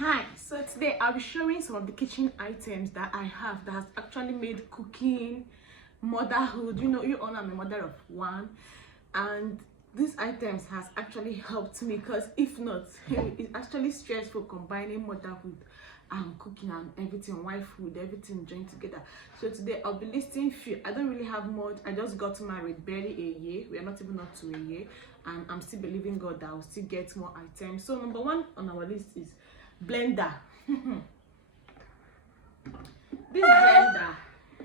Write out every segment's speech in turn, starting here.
Hi, so today I'll be showing some of the kitchen items that I have that has actually made cooking, motherhood, you all know I'm a mother of one, and these items has actually helped me, because if not, it's actually stressful combining motherhood and cooking and everything, wifehood, everything joined together. So today I'll be listing few. I don't really have much. I just got married barely a year. We are not even up to a year, and I'm still believing God that I'll still get more items. So number one on our list is blender. This blender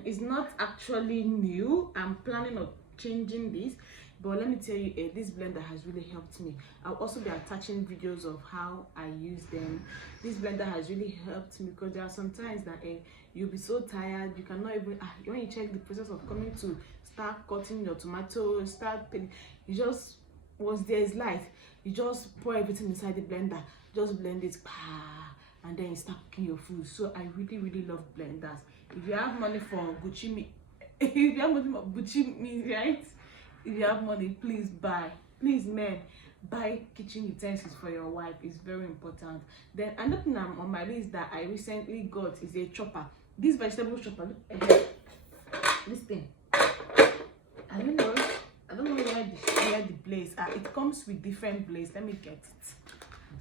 is not actually new. I'm planning on changing this, but let me tell you, this blender has really helped me. I'll also be attaching videos of how I use them. This blender has really helped me, because there are some times that you'll be so tired, you cannot even when you check the process of coming to start cutting your tomatoes, you just, once there is light, you just pour everything inside the blender, just blend it, and then you start cooking your food. So I really love blenders. If you have money for Gucci me, if you have money for Gucci me, right? If you have money, please buy. Please, men, buy kitchen utensils for your wife. It's very important. Then another thing on my list that I recently got is a chopper. This vegetable chopper. This thing. I don't know where the blades are. It comes with different blades. Let me get it.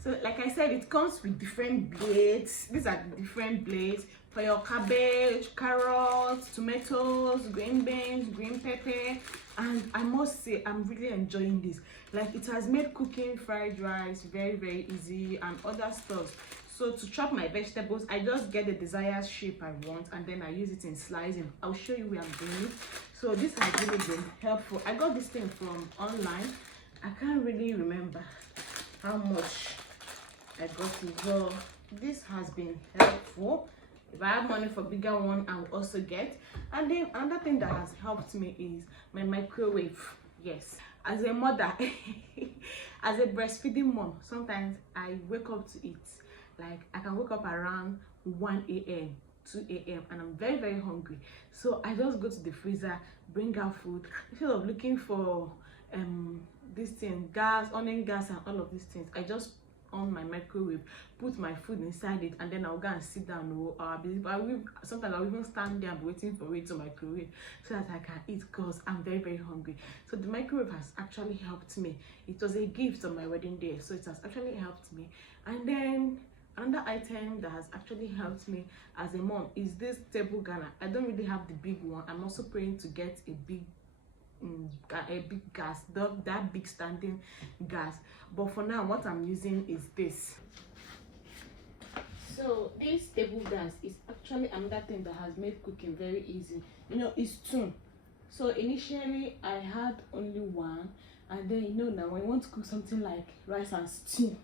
So like I said, it comes with different blades. These are the different blades for your cabbage, carrots, tomatoes, green beans, green pepper. And I must say, I'm really enjoying this. Like, it has made cooking fried rice very easy and other stuff. So to chop my vegetables, I just get the desired shape I want, and then I use it in slicing. I'll show you where I'm doing it. So this has really been helpful. I got this thing from online. I can't really remember how much I got it, but this has been helpful. If I have money for bigger one, I will also get. And then another thing that has helped me is my microwave. Yes, as a mother, as a breastfeeding mom, sometimes I wake up to it. Like, I can wake up around 1 a.m 2 a.m and I'm very hungry. So I just go to the freezer, bring out food, instead of looking for this thing, gas, onion gas and all of these things. I just on my microwave, put my food inside it, and then I'll go and sit down. Sometimes I'll even stand there and be waiting for it to microwave so that I can eat, because I'm very hungry. So the microwave has actually helped me. It was a gift on my wedding day, so it has actually helped me. And then another item that has actually helped me as a mom is this table gunner. I don't really have the big one. I'm also praying to get a big gas, that big standing gas, but for now what I'm using is this. So this table gas is actually another thing that has made cooking very easy. It's two. So initially I had only one, and then now when you want to cook something like rice and stew,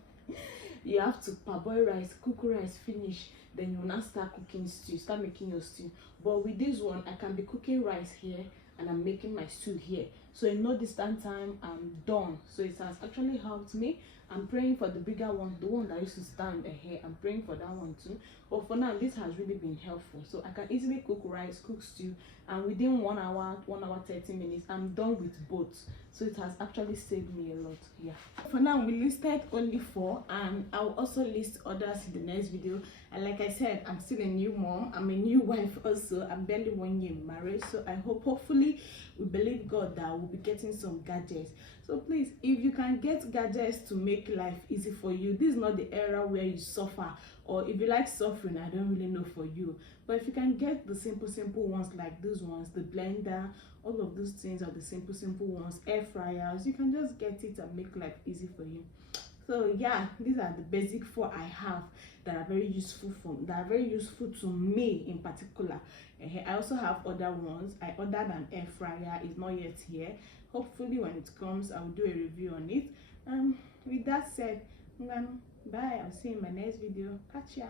you have to parboil rice, cook rice, finish, then you will now start cooking stew, start making your stew. But with this one, I can be cooking rice here and I'm making my stew here. So in no distant time, I'm done. So it has actually helped me. I'm praying for the bigger one, the one that used to stand here. I'm praying for that one too. But for now, this has really been helpful. So I can easily cook rice, cook stew, and within 1 hour, 1 hour 30 minutes, I'm done with both. So it has actually saved me a lot. Yeah. For now, we listed only 4, and I'll also list others in the next video. And like I said, I'm still a new mom. I'm a new wife also. I'm barely 1 year married. So I hopefully we believe God that we'll be getting some gadgets. So please, if you can get gadgets to make life easy for you, this is not the era where you suffer. Or if you like suffering, I don't really know for you. But if you can get the simple ones like these ones, the blender, all of those things are the simple ones, air fryers, you can just get it and make life easy for you. So yeah, these are the basic 4 I have that are very useful to me in particular. I also have other ones. I ordered an air fryer, it's not yet here. Hopefully when it comes, I'll do a review on it. With that said, bye. I'll see you in my next video. Catch ya.